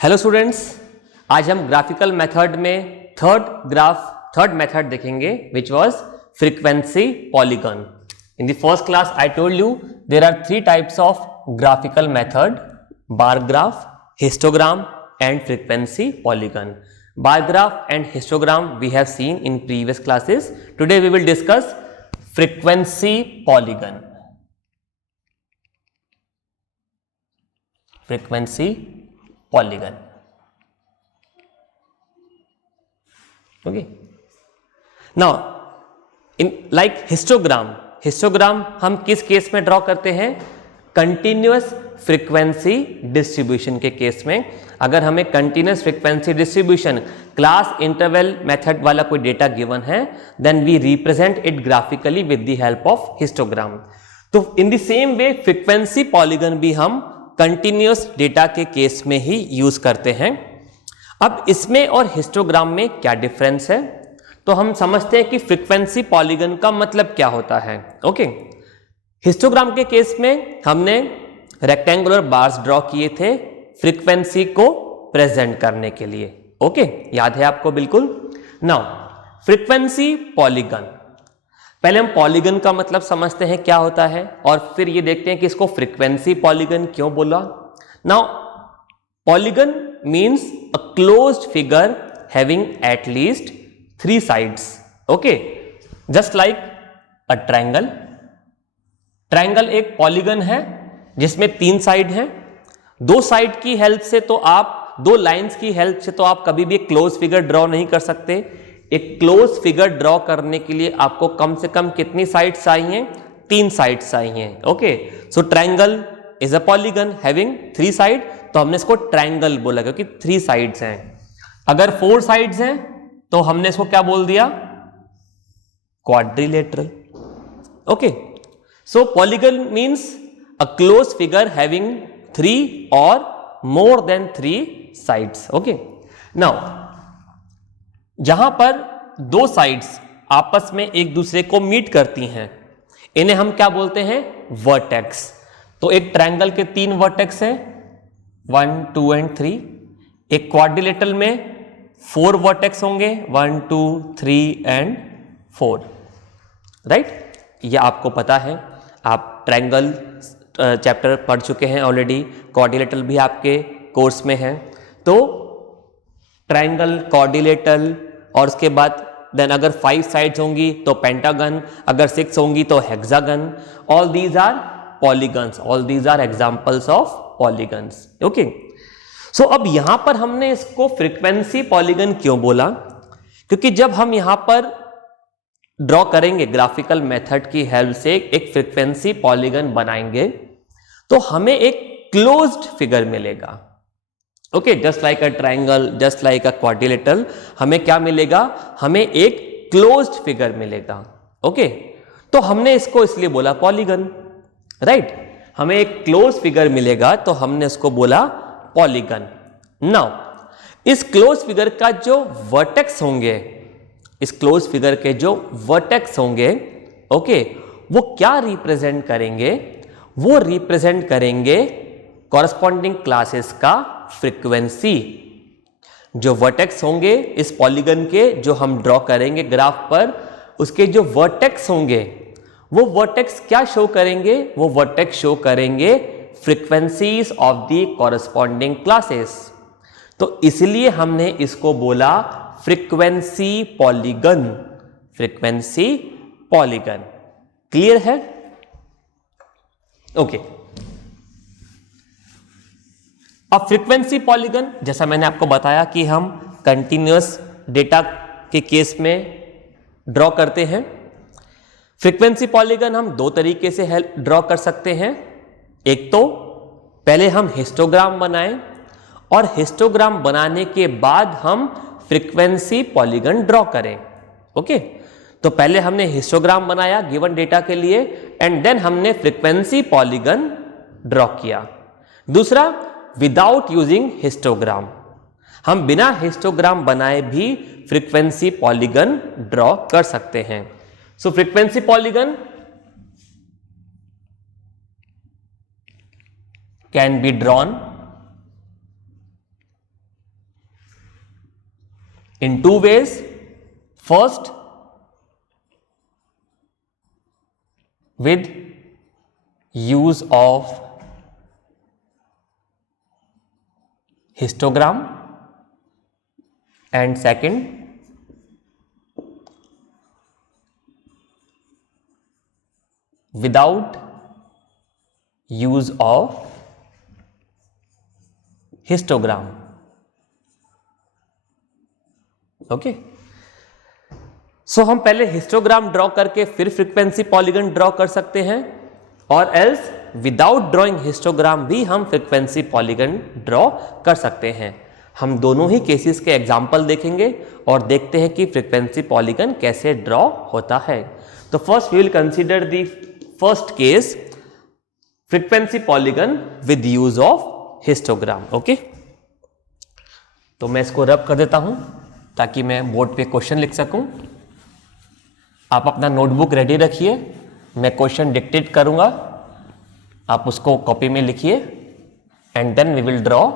Hello students, आज हम graphical method में थर्ड मेथड देखेंगे which was frequency polygon. In the first class I told you there are three types of graphical method: bar graph, histogram and frequency polygon. Bar graph and histogram we have seen in previous classes. Today we will discuss frequency polygon. Frequency polygon. Okay. Now, in like histogram हम किस case में draw करते हैं? Continuous frequency distribution के case में. अगर हमें continuous frequency distribution class interval method वाला कोई डेटा गिवन है, then we represent it graphically with the help of histogram. तो in the same way frequency polygon भी हम कंटिन्यूअस डेटा के केस में ही यूज करते हैं. अब इसमें और हिस्टोग्राम में क्या डिफरेंस है, तो हम समझते हैं कि फ्रीक्वेंसी पॉलीगन का मतलब क्या होता है. ओके, हिस्टोग्राम के केस में हमने रेक्टेंगुलर बार्स ड्रॉ किए थे फ्रीक्वेंसी को प्रेजेंट करने के लिए. ओके, याद है आपको? बिल्कुल. नाउ फ्रीक्वेंसी पॉलीगन, पहले हम पॉलीगन का मतलब समझते हैं क्या होता है और फिर ये देखते हैं कि इसको फ्रीक्वेंसी पॉलीगन क्यों बोला. Now polygon means a closed figure having at least 3 sides. Okay, just like a triangle. Triangle एक पॉलीगन है जिसमें 3 साइड हैं. 2 साइड की हेल्प से तो आप, 2 लाइंस की हेल्प से तो आप कभी भी एक क्लोज फिगर ड्रॉ नहीं कर सकते. एक क्लोज फिगर ड्रॉ करने के लिए आपको कम से कम कितनी साइड्स चाहिए? 3 साइड्स चाहिए. Okay, so triangle is a polygon having 3 side, तो हमने इसको ट्रायंगल बोला क्योंकि 3 साइड्स हैं. अगर 4 साइड्स हैं तो हमने इसको क्या बोल दिया? Quadrilateral. Okay, so polygon means a close figure having 3 or more than 3 sides. Okay, now जहां पर 2 साइड्स आपस में एक दूसरे को मीट करती हैं, इन्हें हम क्या बोलते हैं? वर्टेक्स. तो एक ट्रायंगल के 3 वर्टेक्स हैं, 1, 2 एंड 3. एक क्वाड्रिलेटरल में 4 वर्टेक्स होंगे, 1, 2, 3 एंड 4. राइट, ये आपको पता है, आप ट्रायंगल चैप्टर पढ़ चुके हैं ऑलरेडी. क्वाड्रिलेटरल भी आपके कोर्स में है. तो ट्रायंगल, क्वाड्रिलेटरल और उसके बाद देन अगर 5 साइड्स होंगी तो पेंटागन, अगर 6 होंगी तो hexagon. All these are polygons, all these are examples of polygons. Okay, so अब यहां पर हमने इसको फ्रीक्वेंसी पॉलीगन क्यों बोला? क्योंकि जब हम यहां पर ड्रॉ करेंगे ग्राफिकल मेथड की हेल्प से एक फ्रीक्वेंसी पॉलीगन बनाएंगे तो हमें एक क्लोज्ड फिगर मिलेगा. Okay, just like a triangle, just like a quadrilateral, हमें क्या मिलेगा? हमें एक क्लोज्ड फिगर मिलेगा. ओके, तो हमने इसको इसलिए बोला पॉलीगन. राइट, हमें एक क्लोज फिगर मिलेगा तो हमने इसको बोला पॉलीगन. नाउ इस क्लोज फिगर का जो वर्टेक्स होंगे, इस क्लोज फिगर के जो वर्टेक्स होंगे, ओके, वो क्या रिप्रेजेंट करेंगे? वो रिप्रेजेंट करेंगे कॉरस्पॉन्डिंग क्लासेस का फ्रीक्वेंसी. जो वर्टेक्स होंगे इस पॉलीगन के, जो हम ड्रॉ करेंगे ग्राफ पर, उसके जो वर्टेक्स होंगे वो वर्टेक्स क्या शो करेंगे? वो वर्टेक्स शो करेंगे frequencies of the corresponding classes. तो इसलिए हमने इसको बोला frequency polygon. Frequency polygon. Clear है? ओके, अब फ्रीक्वेंसी पॉलीगन, जैसा मैंने आपको बताया कि हम कंटिन्यूअस डेटा के केस में ड्रॉ करते हैं. फ्रीक्वेंसी पॉलीगन हम 2 तरीके से ड्रॉ कर सकते हैं. एक तो पहले हम हिस्टोग्राम बनाएं और हिस्टोग्राम बनाने के बाद हम फ्रीक्वेंसी पॉलीगन ड्रॉ करें. ओके, तो पहले हमने हिस्टोग्राम बनाया गिवन डेटा के लिए एंड देन हमने फ्रीक्वेंसी पॉलीगन ड्रॉ किया. दूसरा, विदाउट यूजिंग हिस्टोग्राम, हम बिना हिस्टोग्राम बनाए भी फ्रीक्वेंसी पॉलीगन ड्रॉ कर सकते हैं. So frequency polygon can be drawn in two ways. First, with use of histogram, and second, without use of histogram. Okay, so हम पहले हिस्टोग्राम ड्रॉ करके फिर फ्रीक्वेंसी पॉलीगन ड्रॉ कर सकते हैं, और एल्स विदाउट ड्रॉइंग हिस्टोग्राम भी हम फ्रीक्वेंसी पॉलीगन ड्रॉ कर सकते हैं. हम दोनों ही केसेस के एग्जाम्पल देखेंगे और देखते हैं कि फ्रीक्वेंसी पॉलीगन कैसे ड्रॉ होता है. तो first we will consider the first case, frequency polygon with use of histogram. Okay, तो मैं इसको रब कर देता हूं ताकि मैं बोर्ड पे क्वेश्चन लिख सकूं. आप अपना नोटबुक रेडी रखिए, मैं क्वेश्चन डिक्टेट करूंगा, आप उसको कॉपी में लिखिए, and then we will draw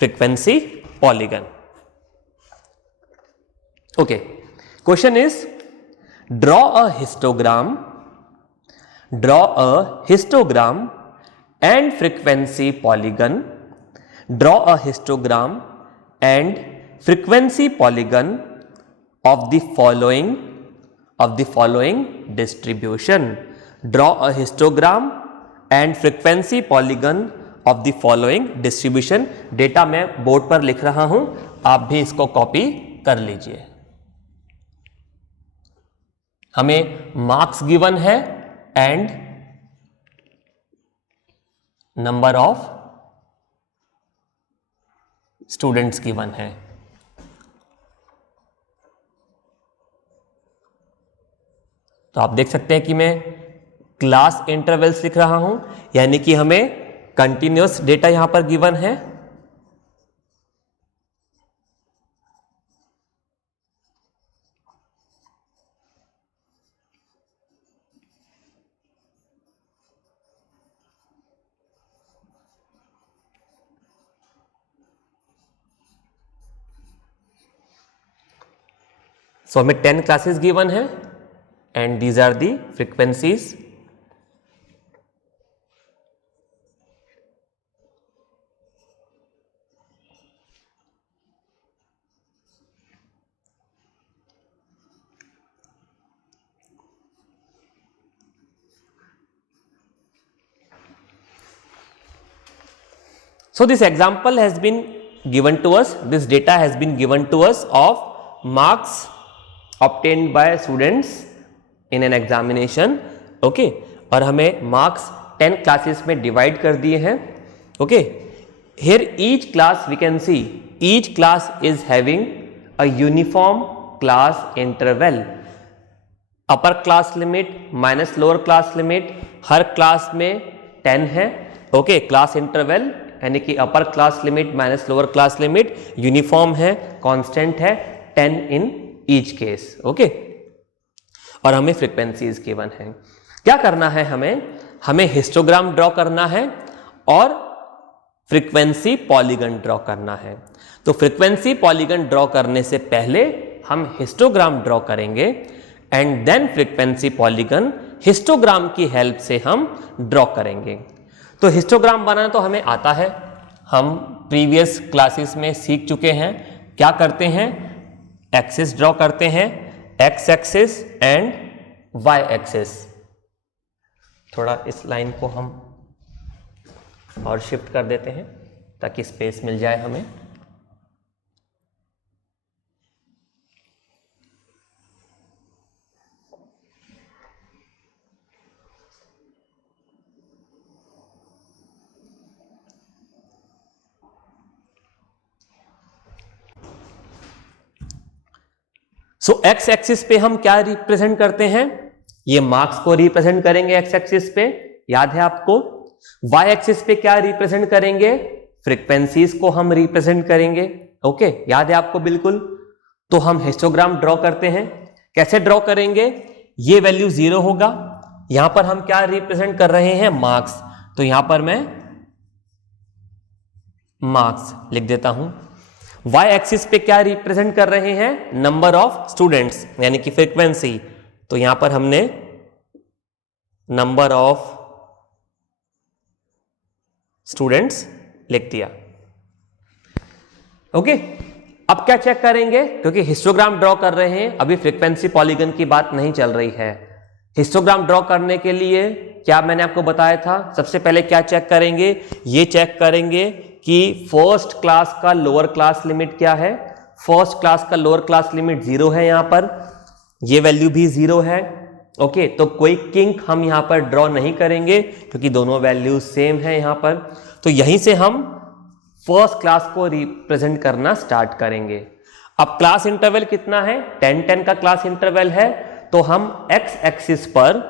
frequency polygon. Okay, question is draw a histogram and frequency polygon. Draw a histogram and frequency polygon of the following distribution. Draw a histogram and frequency polygon of the following distribution. Data मैं board पर लिख रहा हूं, आप भी इसको copy कर लीजिए. हमें मार्क्स गिवन है and number of students given है. तो आप देख सकते हैं कि मैं क्लास इंटरवल्स लिख रहा हूं, यानी कि हमें कंटिन्यूअस डेटा यहां पर गिवन है. सो हमें 10 क्लासेस गिवन है and these are the frequencies. So this example has been given to us, this data has been given to us of marks obtained by students in an examination. Okay, और हमें marks 10 classes में divide कर दिए हैं. Okay, here each class we can see, each class is having a uniform class interval. upper class limit minus lower class limit, her class में 10 है. Okay, class interval यानी कि upper class limit minus lower class limit uniform है, constant है, 10 in each case. Okay, और हमें frequencies given है. क्या करना है हमें हिस्टोग्राम ड्रॉ करना है और फ्रीक्वेंसी पॉलीगन ड्रॉ करना है. तो फ्रीक्वेंसी पॉलीगन ड्रॉ करने से पहले हम हिस्टोग्राम ड्रॉ करेंगे and then frequency polygon histogram की हेल्प से हम ड्रॉ करेंगे. तो हिस्टोग्राम बनाना तो हमें आता है, हम प्रीवियस क्लासेस में सीख चुके हैं. क्या करते हैं, एक्सिस ड्रॉ करते हैं, X axis and Y axis. थोड़ा इस लाइन को हम और शिफ्ट कर देते हैं ताकि स्पेस मिल जाए हमें. सो एक्स एक्सिस पे हम क्या रिप्रेजेंट करते हैं, ये मार्क्स को रिप्रेजेंट करेंगे एक्स एक्सिस पे, याद है आपको. वाई एक्सिस पे क्या रिप्रेजेंट करेंगे, फ्रीक्वेंसीज को हम रिप्रेजेंट करेंगे. ओके, याद है आपको बिल्कुल. तो हम हिस्टोग्राम ड्रॉ करते हैं, कैसे ड्रॉ करेंगे, ये वैल्यू 0 होगा. यहां पर हम क्या रिप्रेजेंट कर रहे हैं, मार्क्स. तो यहां पर मैं मार्क्स लिख देता हूं. वाई एक्सिस पे क्या रिप्रेजेंट कर रहे हैं? नंबर ऑफ स्टूडेंट्स यानी कि फ्रीक्वेंसी। तो यहां पर हमने नंबर ऑफ स्टूडेंट्स लिख दिया। ओके, अब क्या चेक करेंगे? क्योंकि हिस्टोग्राम ड्रॉ कर रहे हैं, अभी फ्रीक्वेंसी पॉलीगन की बात नहीं चल रही है। हिस्टोग्राम ड्रॉ करने के लिए क्या मैंने आपको बताया था? सबसे पहले क्या चेक करेंगे? ये चेक करेंगे कि फर्स्ट क्लास का लोअर क्लास लिमिट क्या है। फर्स्ट क्लास का लोअर क्लास लिमिट 0 है, यहां पर ये वैल्यू भी 0 है। ओके, तो कोई किंक हम यहां पर ड्रॉ नहीं करेंगे क्योंकि दोनों वैल्यूज सेम है यहां पर। तो यहीं से हम फर्स्ट क्लास को रिप्रेजेंट करना स्टार्ट करेंगे। अब क्लास इंटरवल कितना है? 10-10 का क्लास इंटरवल है। तो हम एक्स एक्सिस पर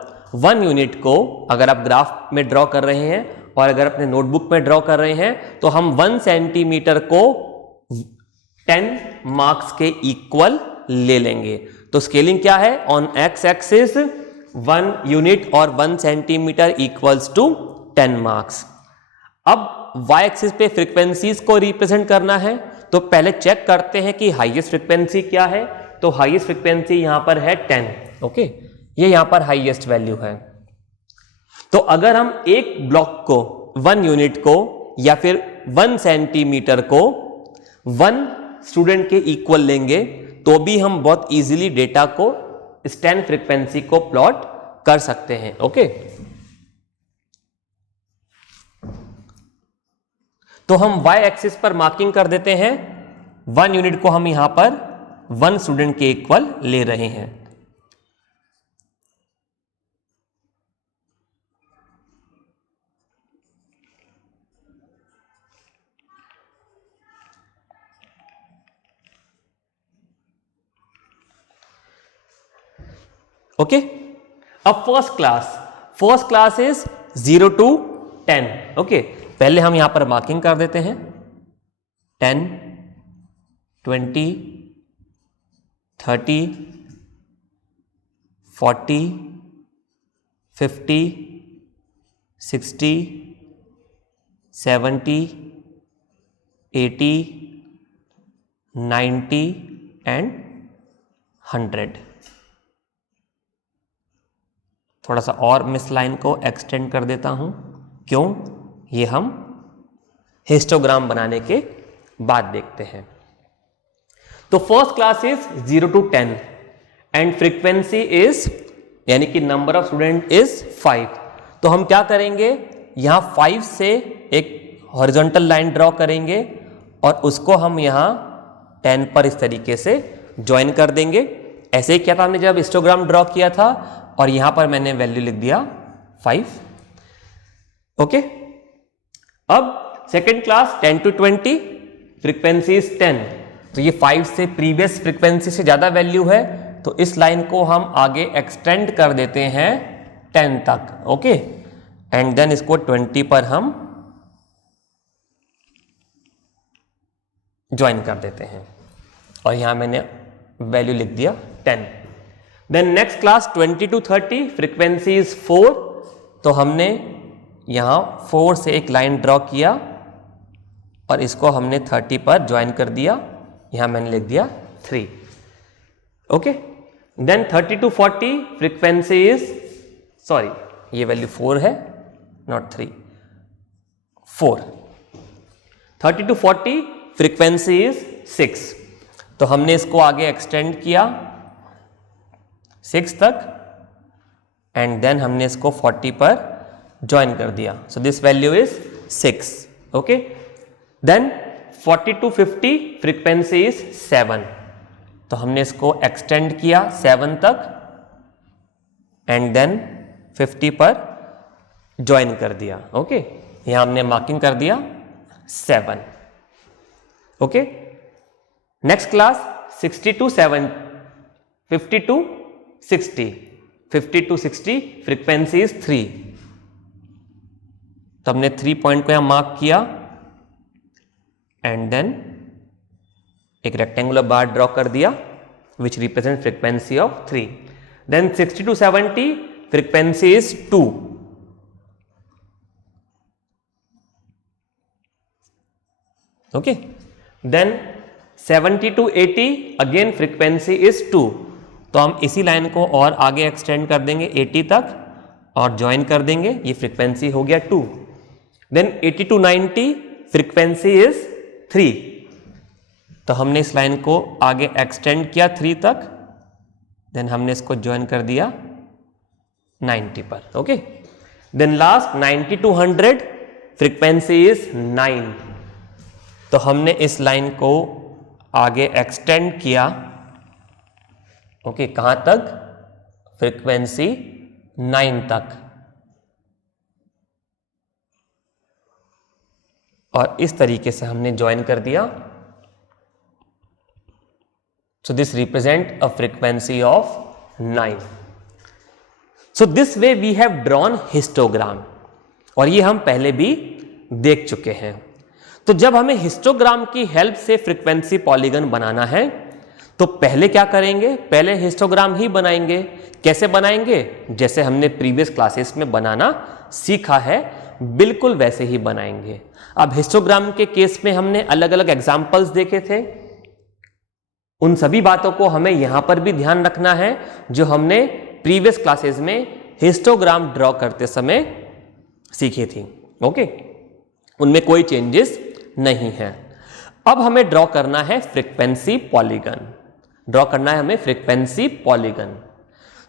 1 यूनिट को अगर आप ग्राफ में ड्रॉ कर रहे हैं और अगर अपने नोटबुक में ड्रॉ कर रहे हैं तो हम 1 सेंटीमीटर को 10 मार्क्स के इक्वल ले लेंगे। तो स्केलिंग क्या है? ऑन एक्स एक्सिस 1 यूनिट और 1 सेंटीमीटर इक्वल्स टू 10 मार्क्स। अब वाई एक्सिस पे फ्रीक्वेंसीज को रिप्रेजेंट करना है, तो पहले चेक करते हैं कि हाईएस्ट फ्रीक्वेंसी क्या है। तो हाईएस्ट फ्रीक्वेंसी यहां पर है 10। ओके, ये यहां पर हाईएस्ट वैल्यू है। तो अगर हम एक ब्लॉक को 1 यूनिट को या फिर 1 सेंटीमीटर को 1 स्टूडेंट के इक्वल लेंगे तो भी हम बहुत इजीली डेटा को इस 10 फ्रीक्वेंसी को प्लॉट कर सकते हैं। ओके, तो हम y एक्सिस पर मार्किंग कर देते हैं। 1 यूनिट को हम यहां पर 1 स्टूडेंट के इक्वल ले रहे हैं। ओके, अब first class is 0 to 10। Okay, पहले हम यहां पर मार्किंग कर देते हैं 10, 20, 30, 40, 50, 60, 70, 80, 90 एंड 100। थोड़ा सा और मिस लाइन को एक्सटेंड कर देता हूं। क्यों? ये हम हिस्टोग्राम बनाने के बाद देखते हैं। तो first class is 0 to 10 and frequency is यानी कि नंबर ऑफ स्टूडेंट इज 5। तो हम क्या करेंगे? यहां 5 से एक हॉरिजॉन्टल लाइन ड्रॉ करेंगे और उसको हम यहां 10 पर इस तरीके से ज्वाइन कर देंगे। ऐसे ही क्या था हमने जब हिस्टोग्राम ड्रॉ किया था, और यहां पर मैंने वैल्यू लिख दिया 5। ओके, अब second class 10 to 20, frequency is 10। तो ये 5 से प्रीवियस फ्रीक्वेंसी से ज्यादा वैल्यू है, तो इस लाइन को हम आगे एक्सटेंड कर देते हैं 10 तक। ओके, एंड देन इसको 20 पर हम ज्वाइन कर देते हैं और यहां मैंने वैल्यू लिख दिया 10। Then next class 20 to 30, frequency is 4। तो हमने यहां 4 से एक लाइन ड्रॉ किया और इसको हमने 30 पर ज्वाइन कर दिया। यहां मैंने लिख दिया 3। Okay, then 30 to 40, frequency is ये वैल्यू 4 है, नॉट 3, 4। 30 to 40, frequency is 6। तो हमने इसको आगे एक्सटेंड किया 6 तक एंड देन हमने इसको 40 पर ज्वाइन कर दिया। So this value is 6। Okay, then 40 to 50, frequency is 7। तो हमने इसको एक्सटेंड किया 7 तक एंड देन 50 पर ज्वाइन कर दिया। ओके, यहां हमने मार्किंग कर दिया 7। Okay, next class 60 to 7, 50 to 60, 50 to 60, frequency is 3। तो हमने 3 पॉइंट को यहां मार्क किया एंड देन एक रेक्टेंगुलर बार ड्रॉ कर दिया which represent frequency of 3। Then 60 to 70, frequency is 2। Okay, then 70 to 80 again frequency is 2, तो हम इसी लाइन को और आगे एक्सटेंड कर देंगे 80 तक और ज्वाइन कर देंगे, ये फ्रीक्वेंसी हो गया 2। देन 80 to 90 फ्रीक्वेंसी इज 3, तो हमने इस लाइन को आगे एक्सटेंड किया 3 तक, देन हमने इसको ज्वाइन कर दिया 90 पर। Okay, then last 90 to 100 frequency is 9, तो हमने इस लाइन को आगे एक्सटेंड किया, ओके, कहां तक? फ्रीक्वेंसी 9 तक, और इस तरीके से हमने ज्वाइन कर दिया। So this represent a frequency of 9। So this way we have drawn histogram, और ये हम पहले भी देख चुके हैं। तो जब हमें हिस्टोग्राम की हेल्प से फ्रीक्वेंसी पॉलीगन बनाना है तो पहले क्या करेंगे? पहले हिस्टोग्राम ही बनाएंगे। कैसे बनाएंगे? जैसे हमने प्रीवियस क्लासेस में बनाना सीखा है, बिल्कुल वैसे ही बनाएंगे। अब हिस्टोग्राम के केस में हमने अलग अलग एग्जाम्पल्स देखे थे, उन सभी बातों को हमें यहां पर भी ध्यान रखना है जो हमने प्रीवियस क्लासेस में हिस्टोग्राम ड्रॉ करते समय सीखी थी। ओके, उनमें कोई चेंजेस नहीं है। अब हमें ड्रॉ करना है फ्रीक्वेंसी पॉलीगन, ड्रॉ करना है हमें फ्रीक्वेंसी पॉलीगन।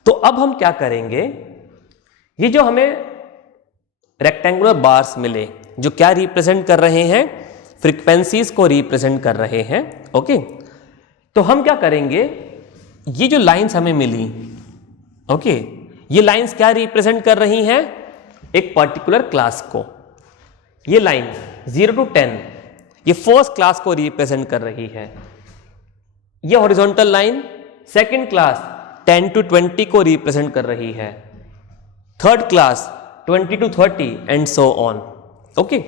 तो अब हम क्या करेंगे? ये जो हमें रेक्टेंगुलर बार्स मिले जो क्या रिप्रेजेंट कर रहे हैं? फ्रीक्वेंसीज को रिप्रेजेंट कर रहे हैं। ओके, तो हम क्या करेंगे? ये जो लाइंस हमें मिली, ओके, ये लाइंस क्या रिप्रेजेंट कर रही हैं? एक पर्टिकुलर क्लास को। ये लाइन 0 to 10 ये फर्स्ट क्लास को रिप्रेजेंट कर रही है। ये horizontal line second class 10 to 20 को रिप्रेजेंट कर रही है, third class 20 to 30 and so on. Okay,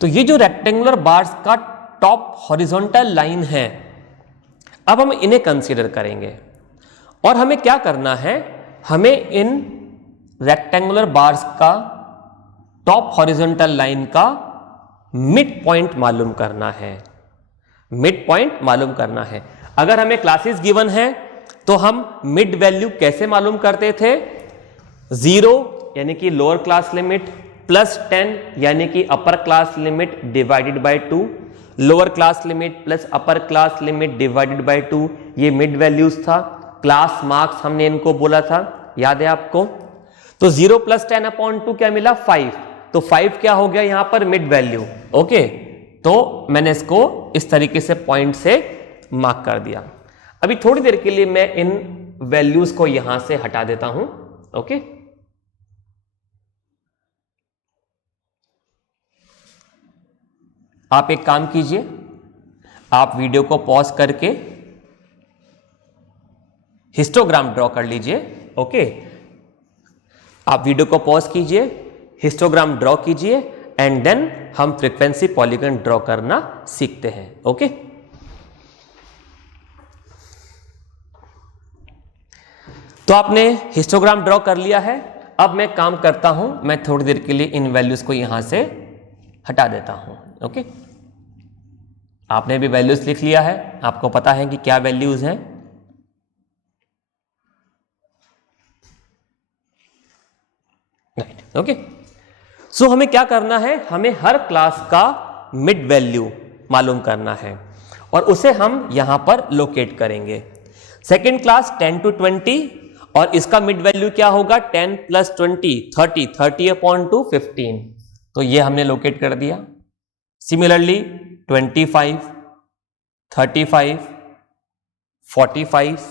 तो ये जो रेक्टेंगुलर बार्स का टॉप हॉरिजॉन्टल लाइन है, अब हम इन्हें कंसीडर करेंगे। और हमें क्या करना है? हमें इन रेक्टेंगुलर बार्स का टॉप हॉरिजॉन्टल लाइन का मिड पॉइंट मालूम करना है। मिड पॉइंट मालूम करना है। अगर हमें क्लासेस गिवन है तो हम मिड वैल्यू कैसे मालूम करते थे? 0 यानी कि लोअर क्लास लिमिट प्लस 10 यानी कि upper class limit divided by 2, lower class limit plus upper class limit divided by 2, ये मिड वैल्यूज था। क्लास मार्क्स हमने इनको बोला था, याद है आपको? तो 0 + 10/2 क्या मिला? 5, तो 5 क्या हो गया यहां पर? Mid value. ओके, तो मैंने इसको इस तरीके से पॉइंट से मार्क कर दिया। अभी थोड़ी देर के लिए मैं इन वैल्यूज को यहां से हटा देता हूं। ओके, आप एक काम कीजिए, आप वीडियो को पॉज करके हिस्टोग्राम ड्रॉ कर लीजिए। ओके, आप वीडियो को पॉज कीजिए, हिस्टोग्राम ड्रॉ कीजिए एंड देन हम फ्रीक्वेंसी पॉलीगन ड्रॉ करना सीखते हैं। ओके, तो आपने हिस्टोग्राम ड्रॉ कर लिया है। अब मैं काम करता हूं, मैं थोड़ी देर के लिए इन वैल्यूज को यहां से हटा देता हूं। ओके, आपने भी वैल्यूज लिख लिया है, आपको पता है कि क्या वैल्यूज हैं। राइट, ओके, सो हमें क्या करना है? हमें हर क्लास का मिड वैल्यू मालूम करना है और उसे हम यहां पर लोकेट करेंगे। सेकेंड क्लास 10 to 20 और इसका मिड वैल्यू क्या होगा? 10 + 20 30, 30/2 15, तो ये हमने लोकेट कर दिया। Similarly 25, 35, 45,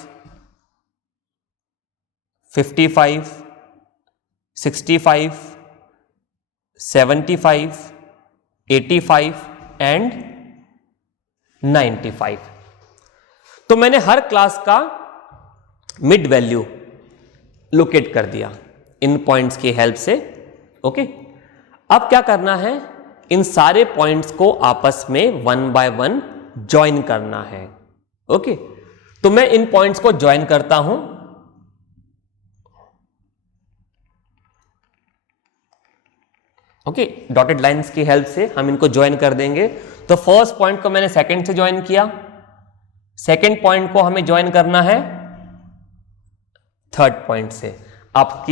55, 65, 75, 85 and 95। तो मैंने हर क्लास का मिड वैल्यू लोकेट कर दिया इन पॉइंट्स की हेल्प से। ओके, अब क्या करना है? इन सारे पॉइंट्स को आपस में 1 by 1 ज्वाइन करना है। ओके, तो मैं इन पॉइंट्स को ज्वाइन करता हूं। ओके, डॉटेड लाइंस की हेल्प से हम इनको ज्वाइन कर देंगे। तो फर्स्ट पॉइंट को मैंने सेकंड से ज्वाइन किया, सेकेंड पॉइंट को हमें ज्वाइन करना है थर्ड पॉइंट से। आप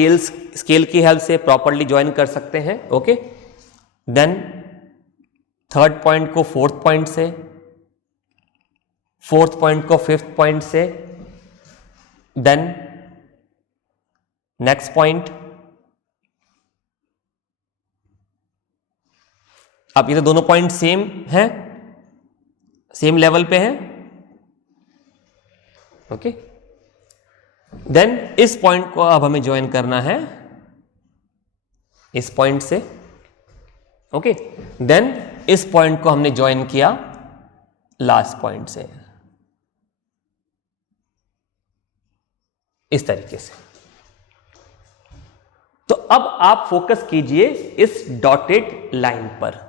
स्केल की हेल्प से प्रॉपरली ज्वाइन कर सकते हैं। ओके, देन थर्ड पॉइंट को फोर्थ पॉइंट से, फोर्थ पॉइंट को फिफ्थ पॉइंट से, देन नेक्स्ट पॉइंट। अब ये तो दोनों पॉइंट सेम हैं, सेम लेवल पे हैं। ओके, देन इस पॉइंट को अब हमें ज्वाइन करना है इस पॉइंट से। ओके, देन इस पॉइंट को हमने ज्वाइन किया लास्ट पॉइंट से, इस तरीके से। तो अब आप फोकस कीजिए इस डॉटेड लाइन पर।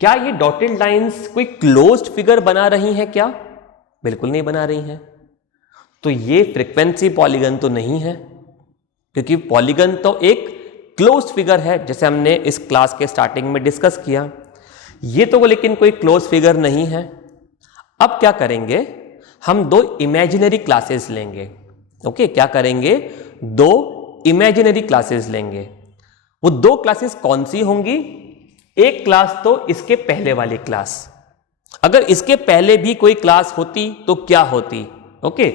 क्या ये डॉटेड लाइंस कोई क्लोज्ड फिगर बना रही हैं क्या? बिल्कुल नहीं बना रही हैं। तो ये फ्रीक्वेंसी पॉलीगन तो नहीं है, क्योंकि पॉलीगन तो एक क्लोज्ड फिगर है, जैसे हमने इस क्लास के स्टार्टिंग में डिस्कस किया। ये तो लेकिन कोई क्लोज्ड फिगर नहीं है। अब क्या करेंगे, हम दो इमेजिनरी क्लासेस लेंगे। ओके, क्या करेंगे, दो इमेजिनरी क्लासेस लेंगे। वो दो क्लासेस कौन सी होंगी? एक क्लास तो इसके पहले वाली क्लास। अगर इसके पहले भी कोई क्लास होती तो क्या होती? ओके,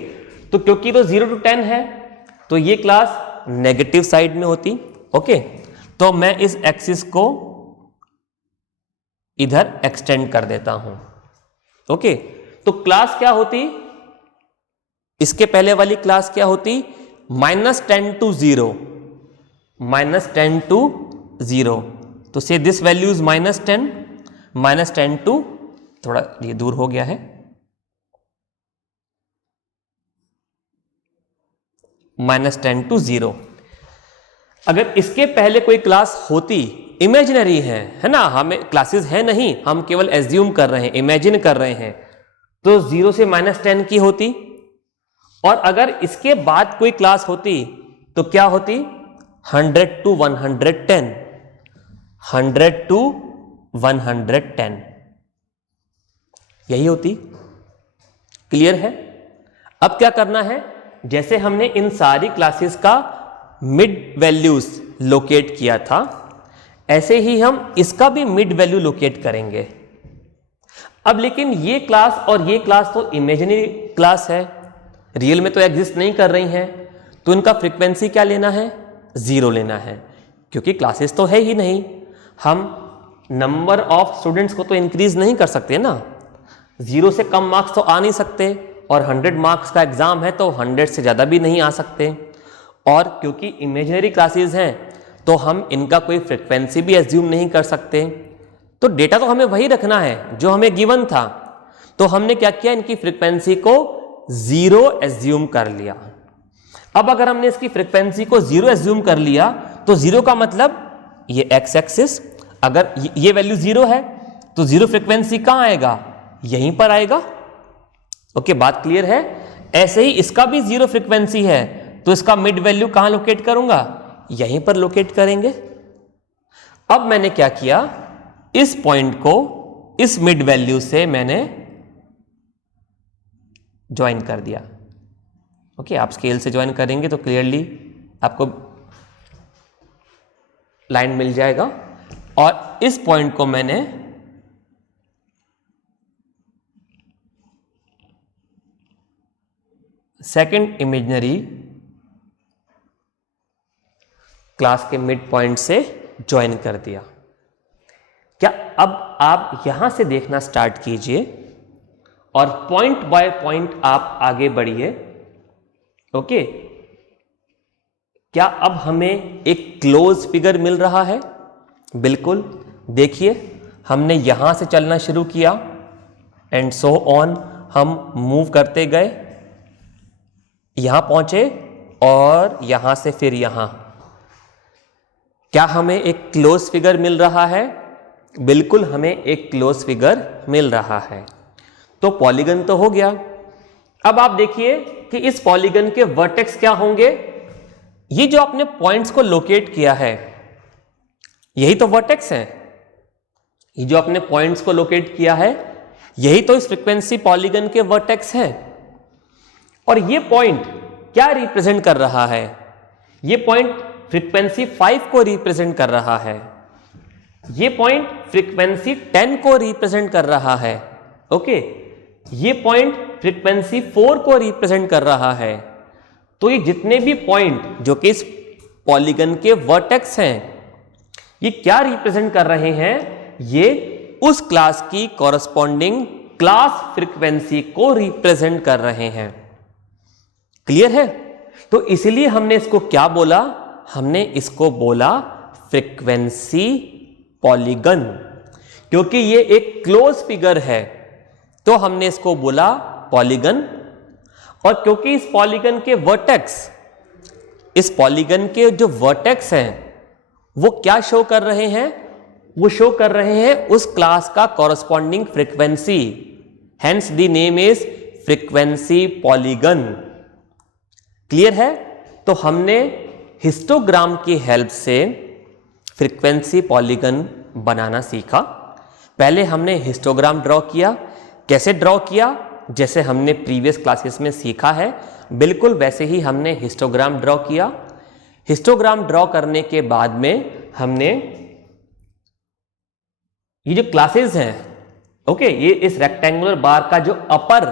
तो क्योंकि तो 0 to 10 है तो ये क्लास नेगेटिव साइड में होती। ओके, तो मैं इस एक्सिस को इधर एक्सटेंड कर देता हूं। ओके, तो क्लास क्या होती? इसके पहले वाली क्लास क्या होती? -10 to 0, -10 to 0। तो से दिस वैल्यू इज -10 टू, थोड़ा ये दूर हो गया है, -10 to 0। अगर इसके पहले कोई क्लास होती, इमेजिनरी है ना, हमें क्लासेस है नहीं, हम केवल एज्यूम कर रहे हैं, इमेजिन कर रहे हैं, तो 0 से -10 की होती। और अगर इसके बाद कोई क्लास होती तो क्या होती? 100 to 110, 100 to 110, यही होती। क्लियर है? अब क्या करना है, जैसे हमने इन सारी क्लासेस का मिड वैल्यूज लोकेट किया था, ऐसे ही हम इसका भी मिड वैल्यू लोकेट करेंगे। अब लेकिन ये क्लास और ये क्लास तो इमेजिनरी क्लास है, रियल में तो एग्जिस्ट नहीं कर रही हैं, तो इनका फ्रीक्वेंसी क्या लेना है? 0 लेना है, क्योंकि क्लासेस तो है ही नहीं। हम नंबर ऑफ स्टूडेंट्स को तो इंक्रीज नहीं कर सकते ना, 0 से कम मार्क्स तो आ नहीं सकते, और 100 मार्क्स का एग्जाम है तो 100 से ज़्यादा भी नहीं आ सकते। और क्योंकि इमेजिनरी क्लासेस हैं तो हम इनका कोई फ्रीक्वेंसी भी एज्यूम नहीं कर सकते। तो डेटा तो हमें वही रखना है जो हमें गिवन था। तो हमने क्या किया, इनकी फ्रीक्वेंसी को 0 एज्यूम कर लिया। अब अगर हमने इसकी फ्रीक्वेंसी को 0 एज्यूम कर लिया तो 0 का मतलब ये एक्स एक्सिस, अगर ये वैल्यू 0 है तो 0 फ्रीक्वेंसी कहां आएगा? यहीं पर आएगा। ओके, बात क्लियर है? ऐसे ही इसका भी 0 फ्रीक्वेंसी है तो इसका मिड वैल्यू कहां लोकेट करूंगा? यहीं पर लोकेट करेंगे। अब मैंने क्या किया, इस पॉइंट को इस मिड वैल्यू से मैंने ज्वाइन कर दिया। ओके, आप स्केल से ज्वाइन करेंगे तो क्लियरली आपको लाइन मिल जाएगा। और इस पॉइंट को मैंने सेकंड इमेजिनरी क्लास के मिड पॉइंट से ज्वाइन कर दिया। क्या अब आप यहां से देखना स्टार्ट कीजिए और पॉइंट बाय पॉइंट आप आगे बढ़िए। ओके, क्या अब हमें एक क्लोज फिगर मिल रहा है? बिल्कुल, देखिए हमने यहां से चलना शुरू किया एंड सो ऑन, हम मूव करते गए, यहां पहुंचे और यहां से फिर यहां। क्या हमें एक क्लोज फिगर मिल रहा है? बिल्कुल, हमें एक क्लोज फिगर मिल रहा है। तो पॉलीगन तो हो गया। अब आप देखिए कि इस पॉलीगन के वर्टेक्स क्या होंगे। ये जो आपने पॉइंट्स को लोकेट किया है, यही तो वर्टेक्स है। ये जो आपने पॉइंट्स को लोकेट किया है, यही तो इस फ्रीक्वेंसी पॉलीगन के वर्टेक्स हैं। और ये पॉइंट क्या रिप्रेजेंट कर रहा है? ये पॉइंट फ्रीक्वेंसी 5 को रिप्रेजेंट कर रहा है, ये पॉइंट फ्रीक्वेंसी 10 को रिप्रेजेंट कर रहा है। ओके, ये पॉइंट फ्रीक्वेंसी 4 को रिप्रेजेंट कर रहा है। तो ये जितने भी पॉइंट जो कि इस पॉलीगन के वर्टेक्स हैं, ये क्या रिप्रेजेंट कर रहे हैं? ये उस क्लास की कॉरस्पॉन्डिंग क्लास फ्रीक्वेंसी को रिप्रेजेंट कर रहे हैं। क्लियर है? तो इसलिए हमने इसको क्या बोला? हमने इसको बोला फ्रीक्वेंसी पॉलीगन, क्योंकि ये एक क्लोज फिगर है तो हमने इसको बोला पॉलीगन। और क्योंकि इस पॉलीगन के वर्टेक्स, इस पॉलीगन के जो वर्टेक्स हैं वो क्या शो कर रहे हैं? वो शो कर रहे हैं उस क्लास का corresponding frequency, hence the name is frequency polygon. Clear है? तो हमने हिस्टोग्राम की हेल्प से फ्रीक्वेंसी पॉलीगन बनाना सीखा। पहले हमने हिस्टोग्राम ड्रॉ किया। कैसे ड्रॉ किया? जैसे हमने प्रीवियस क्लासेस में सीखा है, बिल्कुल वैसे ही हमने हिस्टोग्राम ड्रॉ किया। हिस्टोग्राम ड्रॉ करने के बाद में हमने ये जो क्लासेस हैं, ओके, ये इस रेक्टेंगुलर बार का जो अपर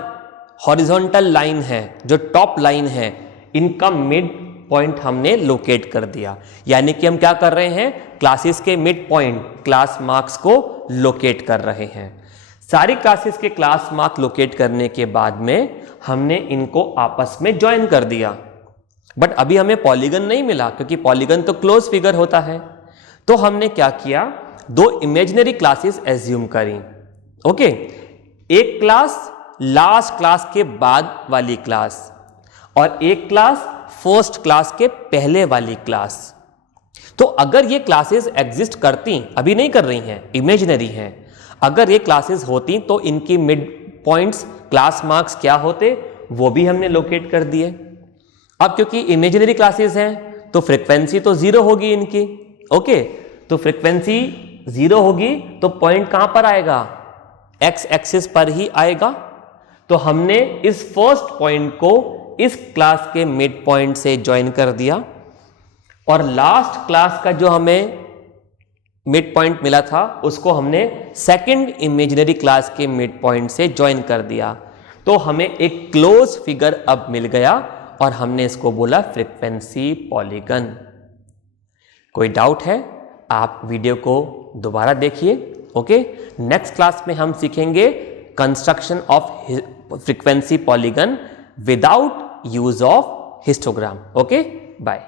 हॉरिजॉन्टल लाइन है, जो टॉप लाइन है, इनका मिड पॉइंट हमने लोकेट कर दिया। यानी कि हम क्या कर रहे हैं? क्लासेस के मिड पॉइंट, क्लास मार्क्स को लोकेट कर रहे हैं। सारी क्लासेस के क्लास मार्क लोकेट करने के बाद में हमने इनको आपस में ज्वाइन कर दिया। बट अभी हमें पॉलीगन नहीं मिला, क्योंकि पॉलीगन तो क्लोज फिगर होता है। तो हमने क्या किया? दो इमेजिनरी क्लासेस एज्यूम करी। ओके, एक क्लास लास्ट क्लास के बाद वाली क्लास और एक क्लास फर्स्ट क्लास के पहले वाली क्लास। तो अगर ये क्लासेस एग्जिस्ट करती, अभी नहीं कर रही हैं, इमेजिनरी हैं, अगर ये क्लासेस होती तो इनकी मिड पॉइंट्स, क्लास मार्क्स क्या होते वो भी हमने लोकेट कर दिए। अब क्योंकि इमेजिनरी क्लासेस हैं तो फ्रीक्वेंसी तो 0 होगी इनकी। ओके, तो फ्रीक्वेंसी 0 होगी तो पॉइंट कहां पर आएगा? एक्स एक्सिस पर ही आएगा। तो हमने इस फर्स्ट पॉइंट को इस क्लास के मिड पॉइंट से ज्वाइन कर दिया और लास्ट क्लास का जो हमें मिड पॉइंट मिला था उसको हमने सेकंड इमेजिनरी क्लास के मिड पॉइंट से ज्वाइन कर दिया। तो हमें एक क्लोज फिगर अब मिल गया और हमने इसको बोला फ्रीक्वेंसी पॉलीगन। कोई डाउट है? आप वीडियो को दोबारा देखिए। ओके, नेक्स्ट क्लास में हम सीखेंगे construction of frequency polygon without use of histogram. Okay, bye.